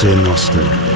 Paternoster.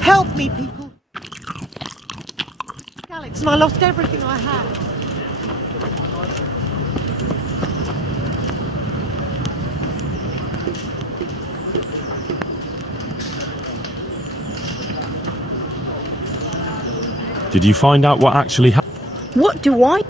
Help me, people! Alex, and I lost everything I had. Did you find out what actually happened? What do I...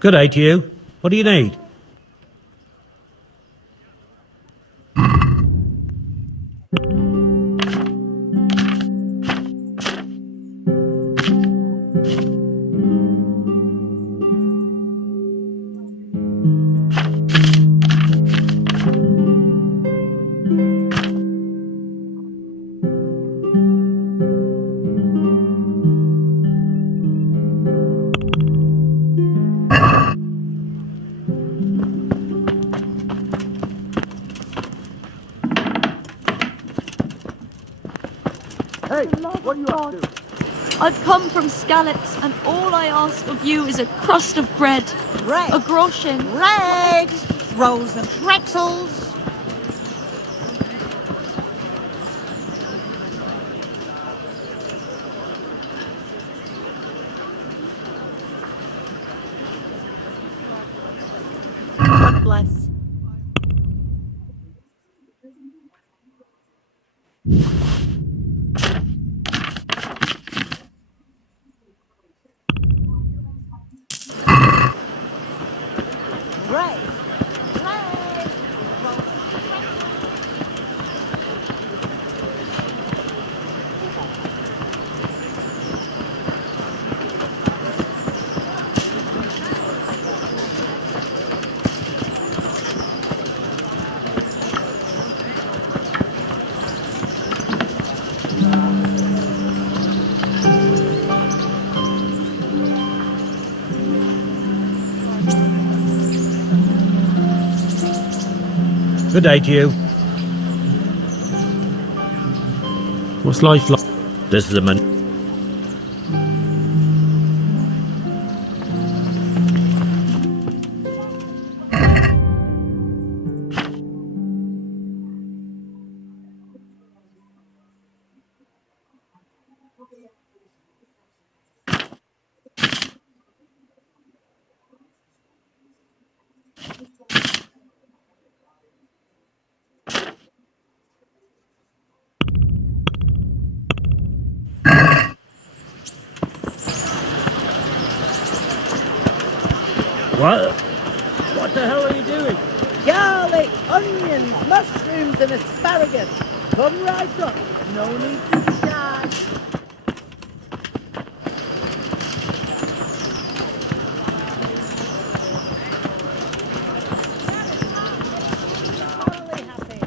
Good day to you. What do you need? Hey, what are you up to? I've come from Scallops, and all I ask of you is a crust of bread, Bread. a groschen. Bread. Rolls and pretzels. God bless. Bread. Bread. Rolls and pretzels. Good day to you. What's life like? This is a man. What? What the hell are you doing? Garlic, onions, mushrooms and asparagus. Come right up. No need to be shy. Totally happy.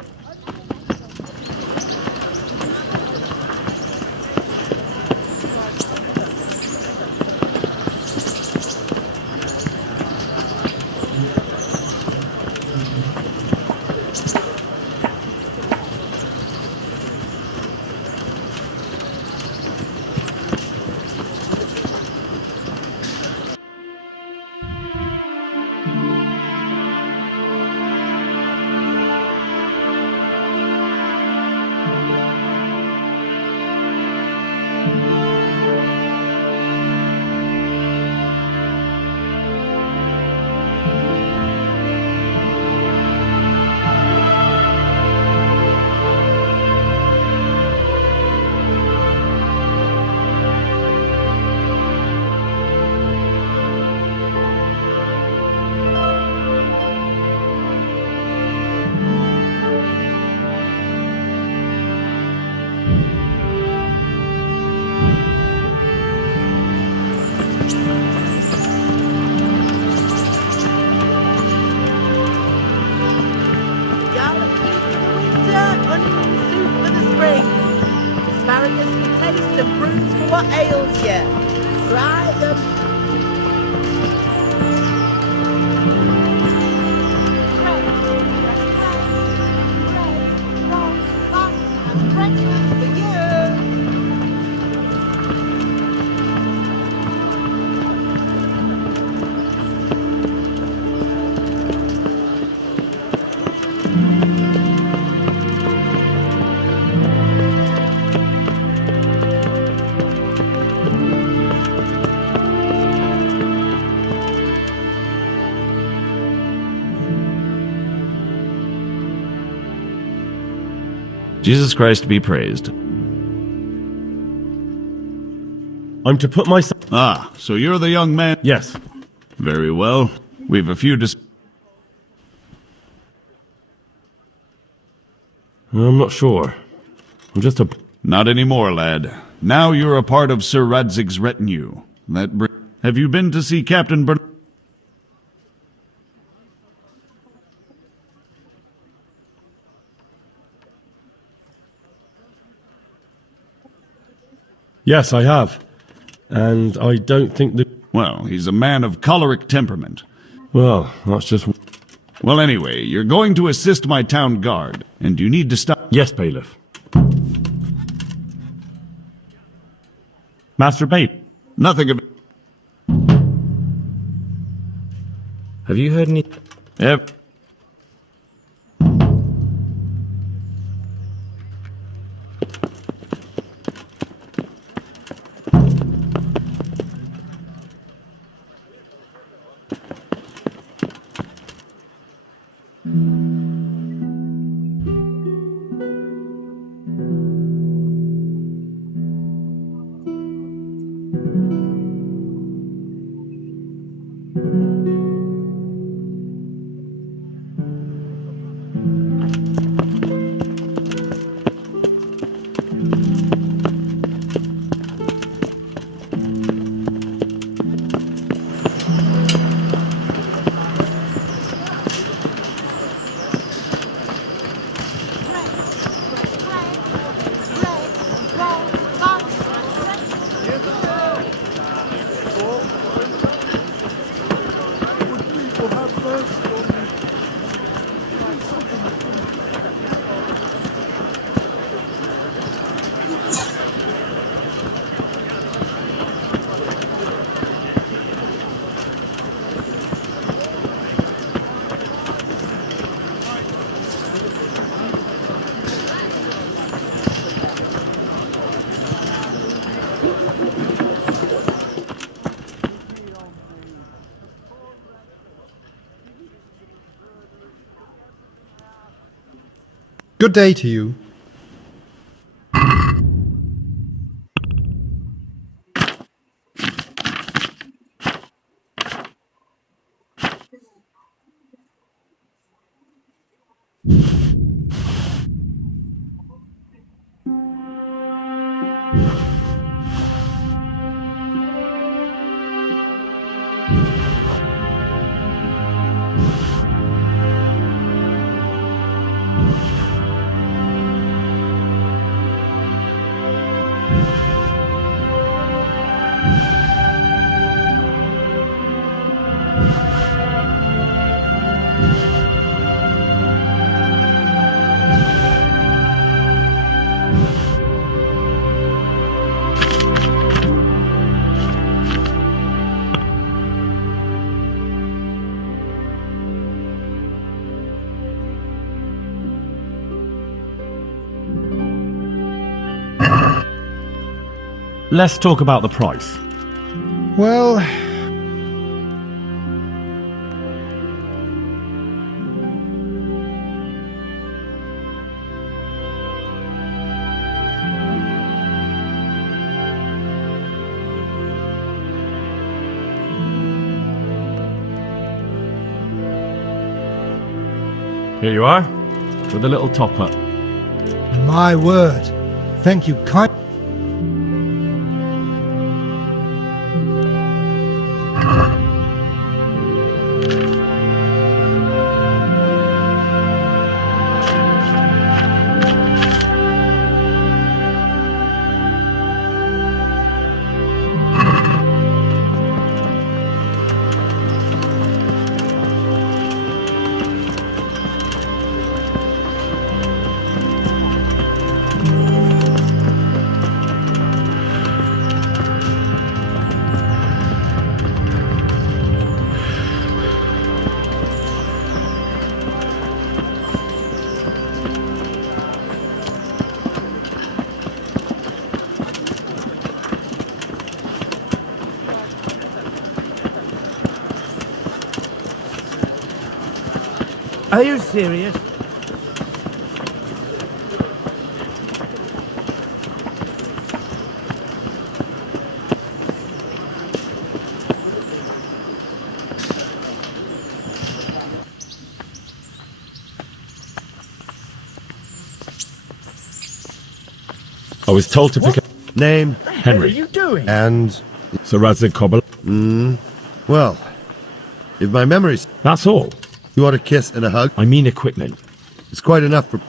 Garlic soup for the winter, onion soup for the spring. Asparagus for taste and prunes for what ails you. Try them. Bread, rolls, buns and pretzels for you. Jesus Christ be praised. I'm to put myself. Ah, so you're the young man. Yes. Very well. We've a few I'm not sure. I'm just a. Not anymore, lad. Now you're a part of Sir Radzig's retinue. Have you been to see Captain Yes, I have. And I don't think that. Well, he's a man of choleric temperament. Well, that's just. Well, anyway, you're going to assist my town guard, and you need to stop. Yes, bailiff. Masturbate. Nothing of it. Have you heard any? Yep. Good day to you. Let's talk about the price. Well, Here you are, with a little top-up. my word. Thank you kindly. Are you serious? I was told to pick up Name What are Henry. you doing? and, Sir Radzig Cobble. well, if my memory's... That's all. You want a kiss and a hug? I mean equipment. It's quite enough for...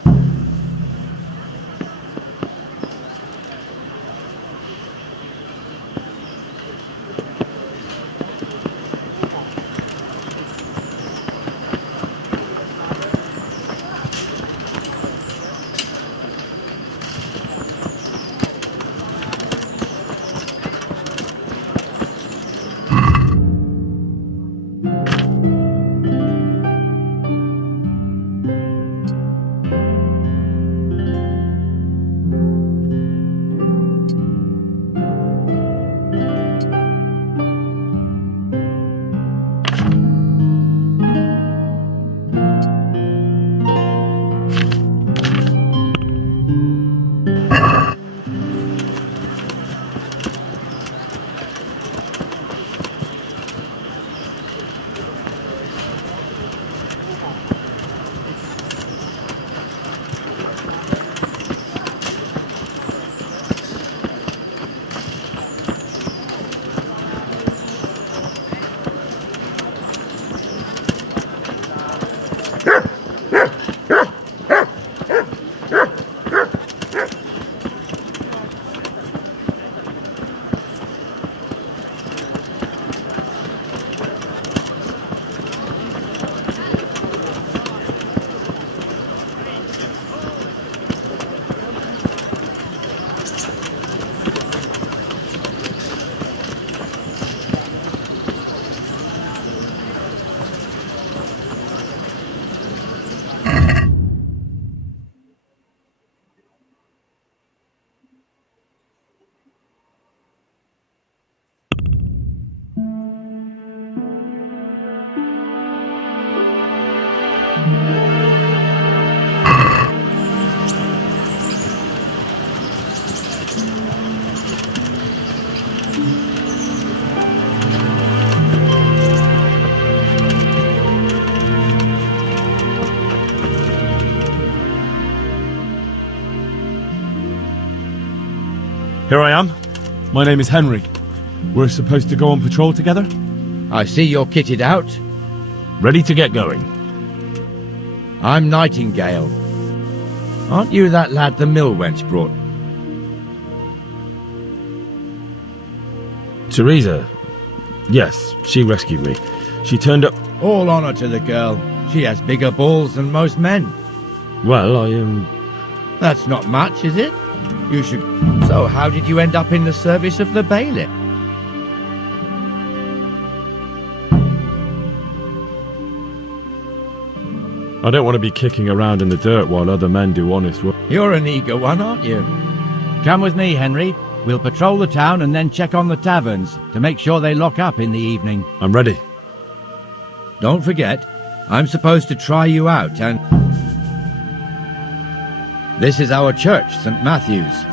Here I am. My name is Henry. We're supposed to go on patrol together? I see you're kitted out. Ready to get going. I'm Nightingale. Aren't you that lad the mill wench brought? Teresa. Yes, she rescued me. She turned up... All honor to the girl. She has bigger balls than most men. Well, I am... That's not much, is it? You should... So how did you end up in the service of the bailiff? I don't want to be kicking around in the dirt while other men do honest work. You're an eager one, aren't you? Come with me, Henry. We'll patrol the town and then check on the taverns to make sure they lock up in the evening. I'm ready. Don't forget, I'm supposed to try you out and... This is our church, St. Matthew's.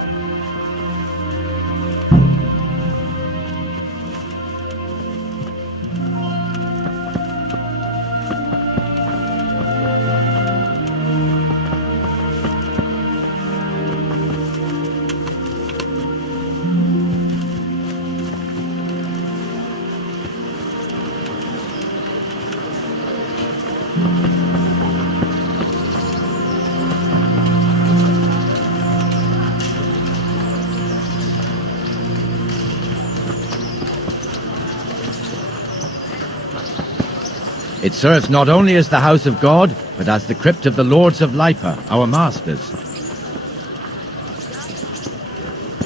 It serves not only as the house of God, but as the crypt of the Lords of Lipa, our masters.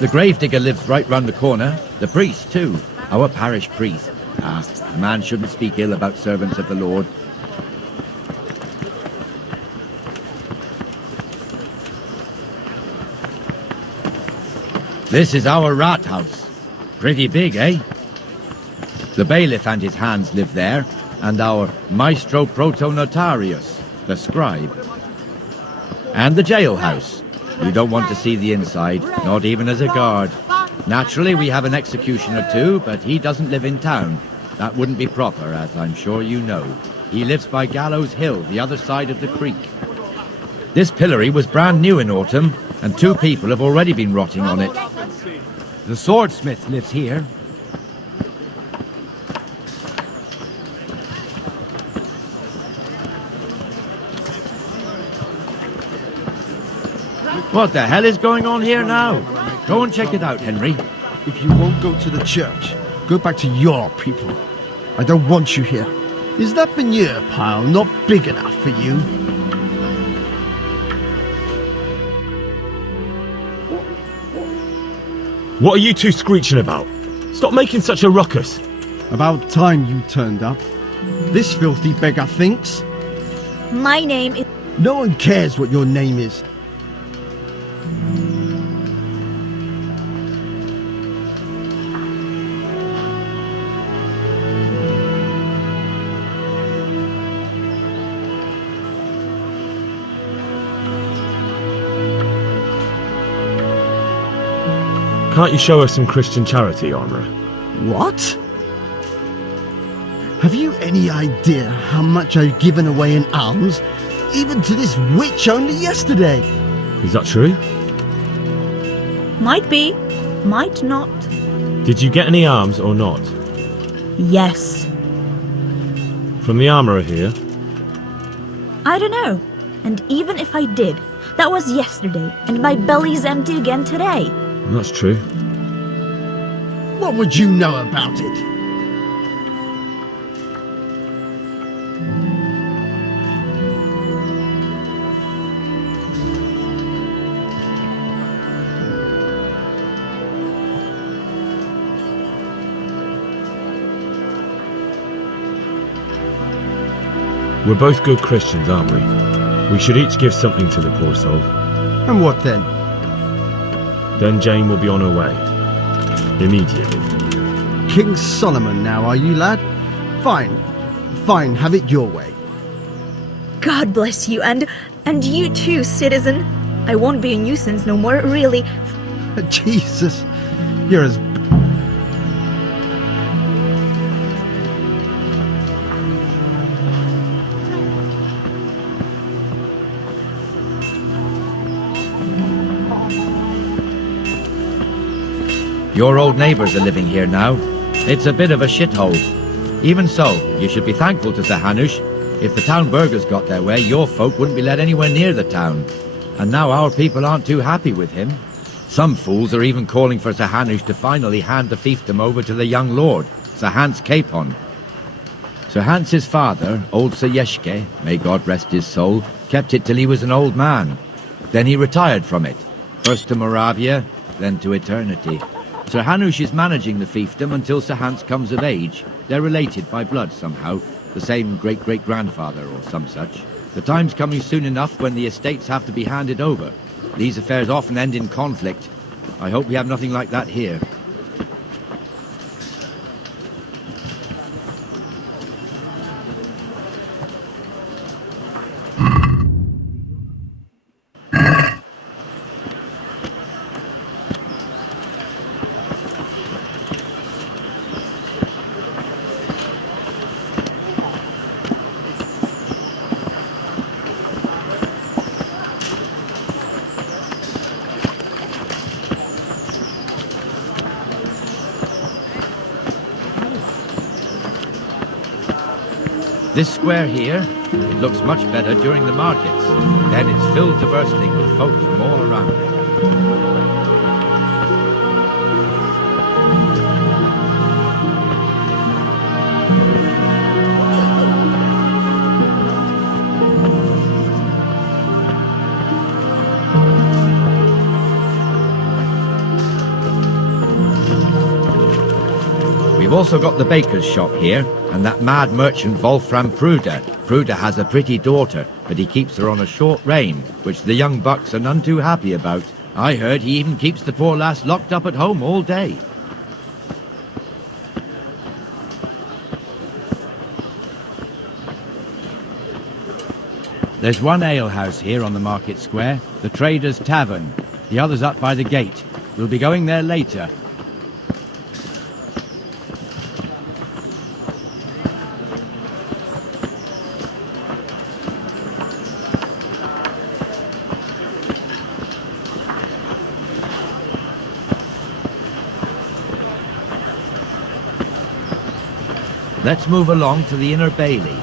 The gravedigger lives right round the corner. The priest, too. Our parish priest. A man shouldn't speak ill about servants of the Lord. This is our rat house. Pretty big, eh? The bailiff and his hands live there, and our maestro protonotarius, the scribe. And the jailhouse. You don't want to see the inside, not even as a guard. Naturally, we have an executioner too, but he doesn't live in town. That wouldn't be proper, as I'm sure you know. He lives by Gallows Hill, the other side of the creek. This pillory was brand new in autumn, and 2 people have already been rotting on it. The swordsmith lives here. What the hell is going on here now? Go and check it out, Henry. If you won't go to the church, go back to your people. I don't want you here. Is that manure pile not big enough for you? What are you two screeching about? Stop making such a ruckus. About time you turned up. This filthy beggar thinks. My name is... No one cares what your name is. Can't you show us some Christian charity, Armourer? What? Have you any idea how much I've given away in alms, even to this witch only yesterday? Is that true? Might be, might not. Did you get any arms or not? Yes. From the Armourer here? I don't know. And even if I did, that was yesterday, and my belly's empty again today. That's true. What would you know about it? We're both good Christians, aren't we? We should each give something to the poor soul. And what then? Then Jane will be on her way. Immediately. King Solomon now, are you, lad? Fine. Fine, have it your way. God bless you, and you too, citizen. I won't be a nuisance no more, really. Jesus, you're as... Your old neighbours are living here now. It's a bit of a shithole. Even so, you should be thankful to Sir Hanush. If the town burghers got their way, your folk wouldn't be let anywhere near the town. And now our people aren't too happy with him. Some fools are even calling for Sir Hanush to finally hand the fiefdom over to the young lord, Sir Hans Capon. Sir Hans's father, old Sir Yeshke, may God rest his soul, kept it till he was an old man. Then he retired from it, first to Moravia, then to eternity. Sir Hanush is managing the fiefdom until Sir Hans comes of age. They're related by blood somehow, the same great-great-grandfather or some such. The time's coming soon enough when the estates have to be handed over. These affairs often end in conflict. I hope we have nothing like that here. This square here, it looks much better during the markets. Then it's filled to bursting with folk from all around it. We've also got the baker's shop here, and that mad merchant Wolfram Pruder. Pruder has a pretty daughter, but he keeps her on a short rein, which the young bucks are none too happy about. I heard he even keeps the poor lass locked up at home all day. There's one alehouse here on the market square, the Trader's Tavern. The other's up by the gate. We'll be going there later. Let's move along to the Inner Bailey.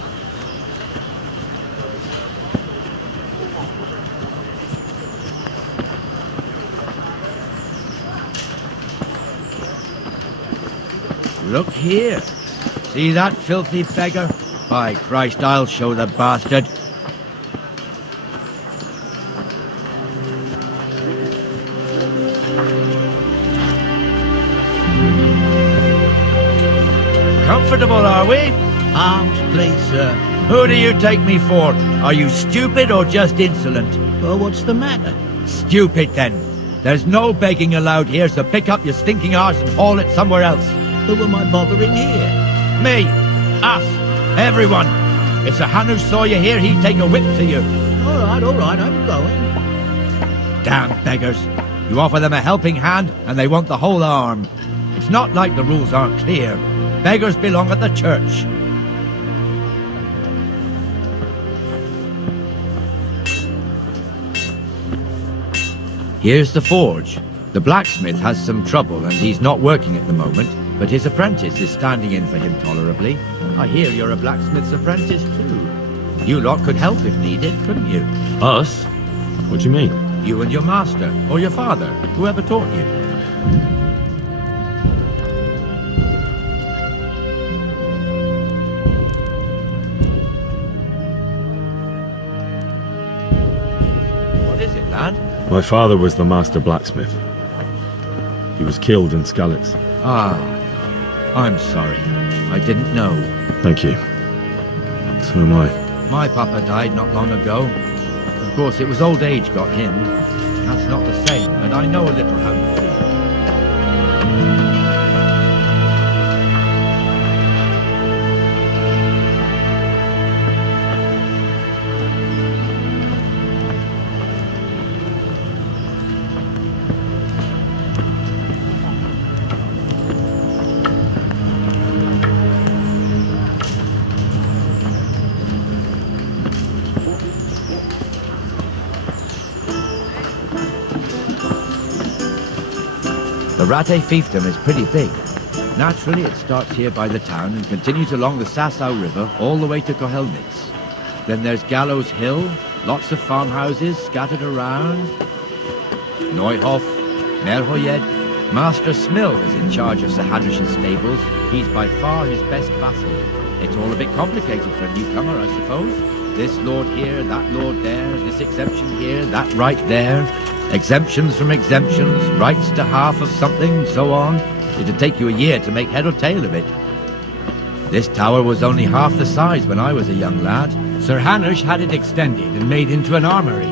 Look here. See that filthy beggar? By Christ, I'll show the bastard. Comfortable, are we? Arms, please, sir. Who do you take me for? Are you stupid or just insolent? Well, what's the matter? Stupid, then. There's no begging allowed here, so pick up your stinking arse and haul it somewhere else. Who am I bothering here? Me, us, everyone. If Sir Hanush saw you here, he'd take a whip to you. All right, I'm going. Damn beggars. You offer them a helping hand, and they want the whole arm. It's not like the rules aren't clear. Beggars belong at the church. Here's the forge. The blacksmith has some trouble and he's not working at the moment, but his apprentice is standing in for him tolerably. I hear you're a blacksmith's apprentice too. You lot could help if needed, couldn't you? Us? What do you mean? You and your master, or your father, whoever taught you. What is it, lad? My father was the master blacksmith. He was killed in Skalitz. Ah, I'm sorry. I didn't know. Thank you. So am I. My papa died not long ago. Of course, it was old age got him. That's not the same, and I know a little how you feel. Rattay fiefdom is pretty big. Naturally, it starts here by the town and continues along the Sasau River all the way to Kohelnitz. Then there's Gallows Hill, lots of farmhouses scattered around. Neuhof, Merhoyed. Master Smill is in charge of Sir Hanisch's stables. He's by far his best vassal. It's all a bit complicated for a newcomer, I suppose. This lord here, that lord there, this exemption here, that right there. Exemptions from exemptions, rights to half of something, so on. It'd take you a year to make head or tail of it. This tower was only half the size when I was a young lad. Sir Hanisch had it extended and made into an armory.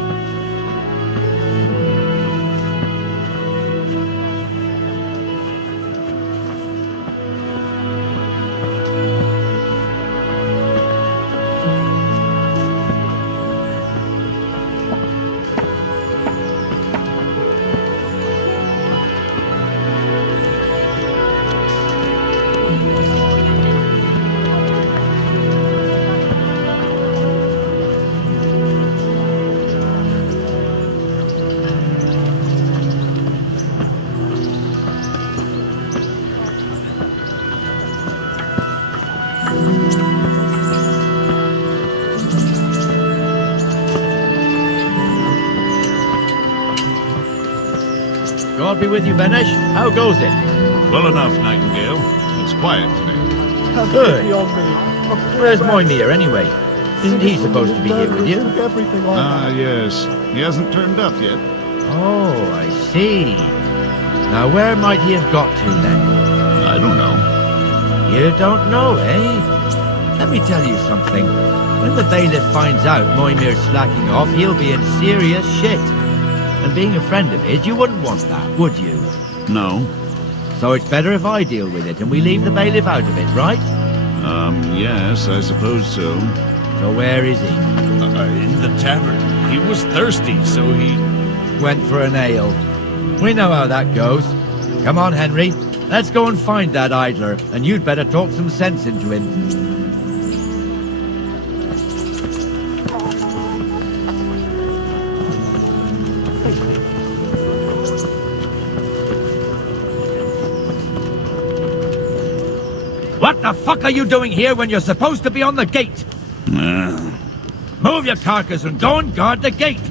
God be with you, Benesh. How goes it? Well enough, Nightingale. It's quiet today. Good. Where's Moimir, anyway? Isn't he supposed to be here with you? Ah, yes. He hasn't turned up yet. Oh, I see. Now, where might he have got to, then? I don't know. You don't know, eh? Let me tell you something. When the bailiff finds out Moimir's slacking off, he'll be in serious shit. And being a friend of his, you wouldn't want that, would you? No. So it's better if I deal with it and we leave the bailiff out of it, right? Yes, I suppose so. So where is he? In the tavern. He was thirsty, so he... Went for an ale. We know how that goes. Come on, Henry. Let's go and find that idler, and you'd better talk some sense into him. What the fuck are you doing here when you're supposed to be on the gate? Move your carcass and go and guard the gate.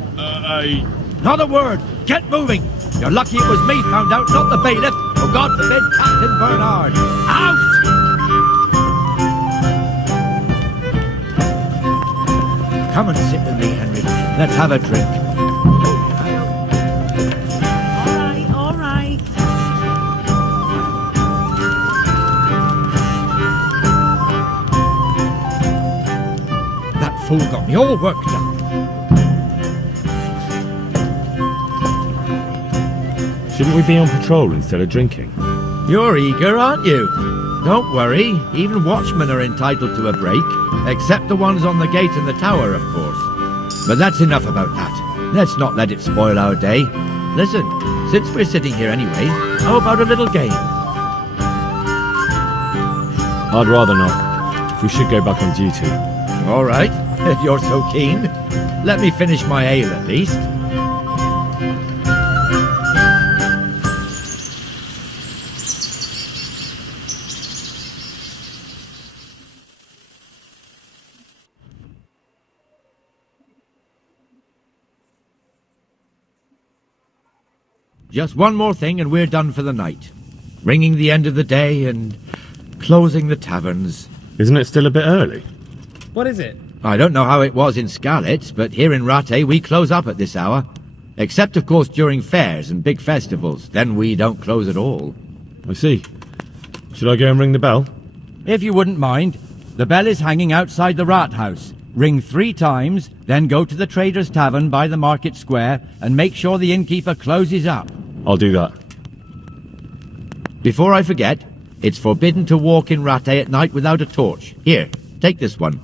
Not a word. Get moving. You're lucky it was me found out, not the bailiff. Oh, God forbid, Captain Bernard. Out! Come and sit with me, Henry. Let's have a drink. All right. That fool got me all worked up. Shouldn't we be on patrol instead of drinking? You're eager, aren't you? Don't worry, even watchmen are entitled to a break, except the ones on the gate and the tower, of course. But that's enough about that. Let's not let it spoil our day. Listen, since we're sitting here anyway, how about a little game? I'd rather not. We should go back on duty. All right, if you're so keen. Let me finish my ale at least. Just one more thing and we're done for the night. Ringing the end of the day and closing the taverns. Isn't it still a bit early? What is it? I don't know how it was in Skalitz, but here in Rattay we close up at this hour. Except, of course, during fairs and big festivals. Then we don't close at all. I see. Should I go and ring the bell? If you wouldn't mind, the bell is hanging outside the Rathaus. Ring 3 times, then go to the Trader's Tavern by the Market Square and make sure the innkeeper closes up. I'll do that. Before I forget, it's forbidden to walk in Rattay at night without a torch. Here, take this one.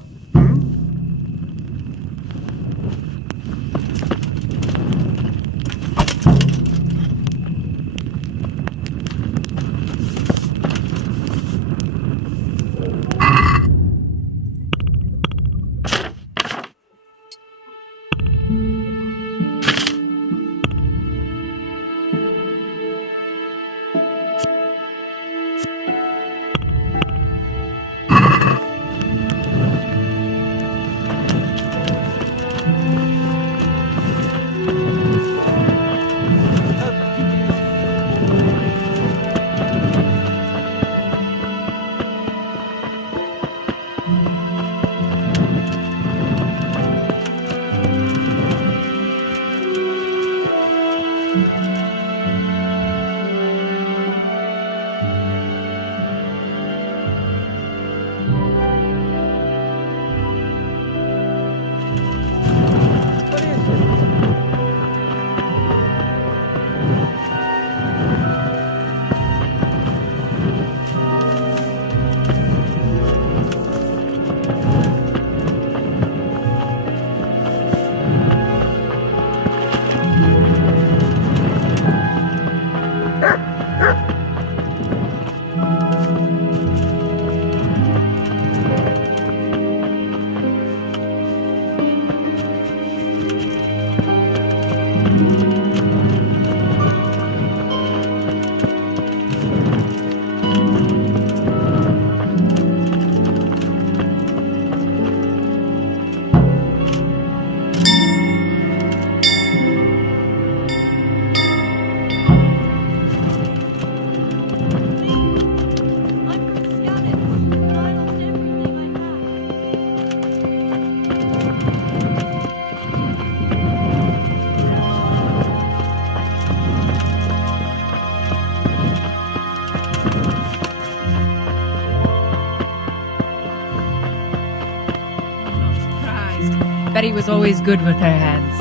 Betty was always good with her hands.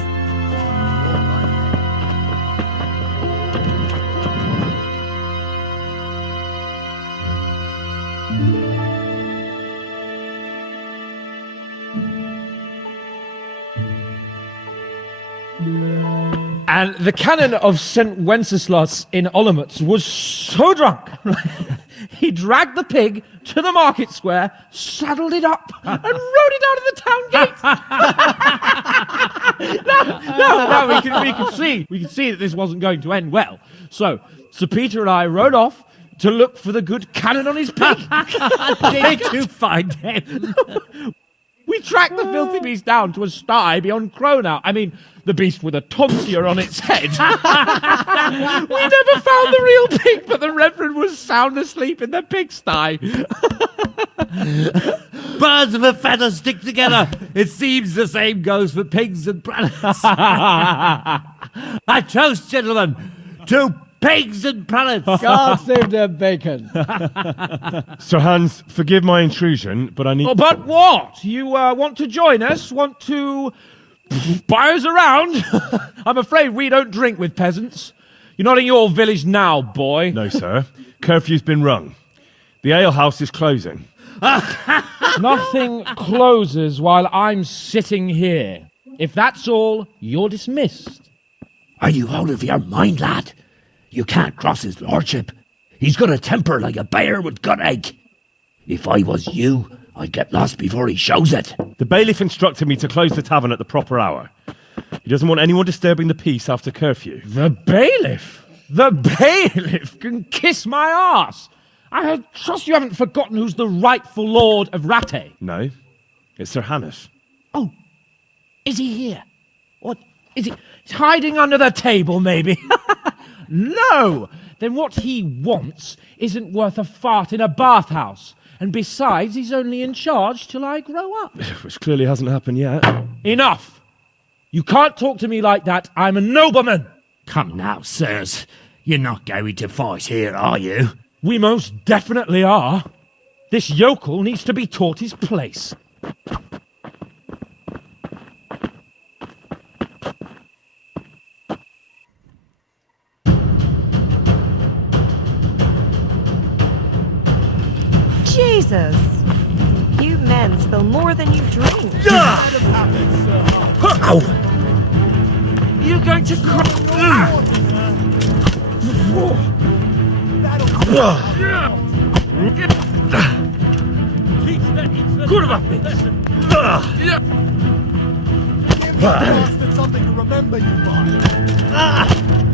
And the canon of St. Wenceslas in Olomouc was so drunk, he dragged the pig to the market square, saddled it up, and rode it out of the town gate. No, we could see that this wasn't going to end well. So Sir Peter and I rode off to look for the good canon on his pig. Did you find him? We tracked the filthy beast down to a sty beyond Cronau. I mean, the beast with a tonsure on its head. We never found the real pig, but the Reverend was sound asleep in the pigsty. Birds of a feather stick together. It seems the same goes for pigs and planets. I toast, gentlemen, to pigs and planets. God save their bacon. Sir Hans, forgive my intrusion, but I need... Oh, but what? You want to join us? Want to buy us around? I'm afraid we don't drink with peasants. You're not in your village now, boy. No, sir. Curfew's been rung. The alehouse is closing. Nothing closes while I'm sitting here. If that's all, you're dismissed. Are you out of your mind, lad? You can't cross his lordship. He's got a temper like a bear with gut ache. If I was you, I'd get lost before he shows it. The bailiff instructed me to close the tavern at the proper hour. He doesn't want anyone disturbing the peace after curfew. The bailiff? The bailiff can kiss my arse. I trust you haven't forgotten who's the rightful lord of Rattay. No, it's Sir Hannes. Oh, is he here? What, is he? He's hiding under the table, maybe? No! Then what he wants isn't worth a fart in a bathhouse. And besides, he's only in charge till I grow up. Which clearly hasn't happened yet. Enough! You can't talk to me like that. I'm a nobleman. Come now, sirs. You're not going to fight here, are you? We most definitely are. This yokel needs to be taught his place. Jesus! You men spill more than you drink. Ow! You're going to cry. Good enough, Something to remember you by.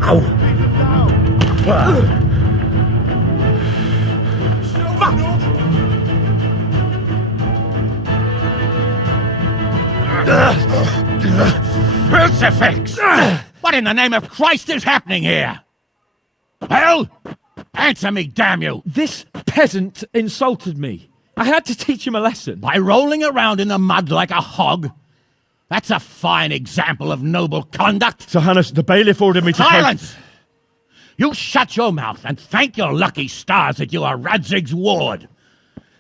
Ow! crucifix! What in the name of Christ is happening here? Well, answer me, damn you! This peasant insulted me. I had to teach him a lesson. By rolling around in the mud like a hog? That's a fine example of noble conduct. Sir Hannes, the bailiff ordered me to... Silence! You shut your mouth and thank your lucky stars that you are Radzig's ward.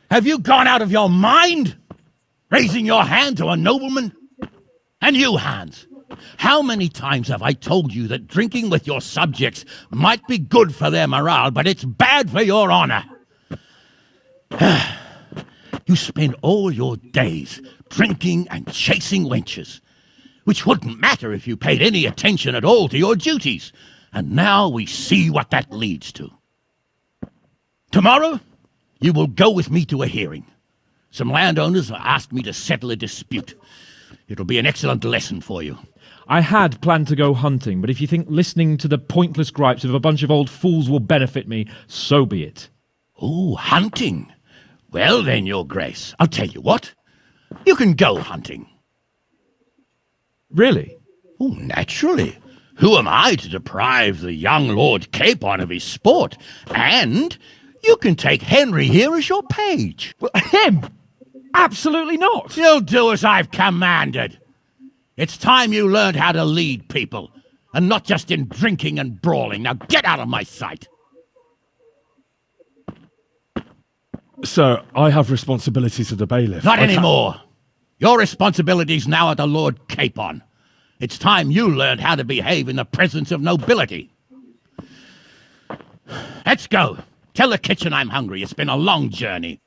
Have you gone out of your mind? Raising your hand to a nobleman? And you, Hans, how many times have I told you that drinking with your subjects might be good for their morale, but it's bad for your honor? You spend all your days drinking and chasing wenches, which wouldn't matter if you paid any attention at all to your duties. And now we see what that leads to. Tomorrow, you will go with me to a hearing. Some landowners have asked me to settle a dispute. It'll be an excellent lesson for you. I had planned to go hunting, but if you think listening to the pointless gripes of a bunch of old fools will benefit me, so be it. Oh, hunting. Well then, Your Grace, I'll tell you what. You can go hunting. Really? Oh, naturally. Who am I to deprive the young Lord Capon of his sport? And you can take Henry here as your page. Well, him? Absolutely not. You'll do as I've commanded. It's time you learned how to lead people, and not just in drinking and brawling. Now get out of my sight. Sir, I have responsibilities of the bailiff. Not anymore. Your responsibilities now are the Lord Capon. It's time you learned how to behave in the presence of nobility. Let's go. Tell the kitchen I'm hungry. It's been a long journey.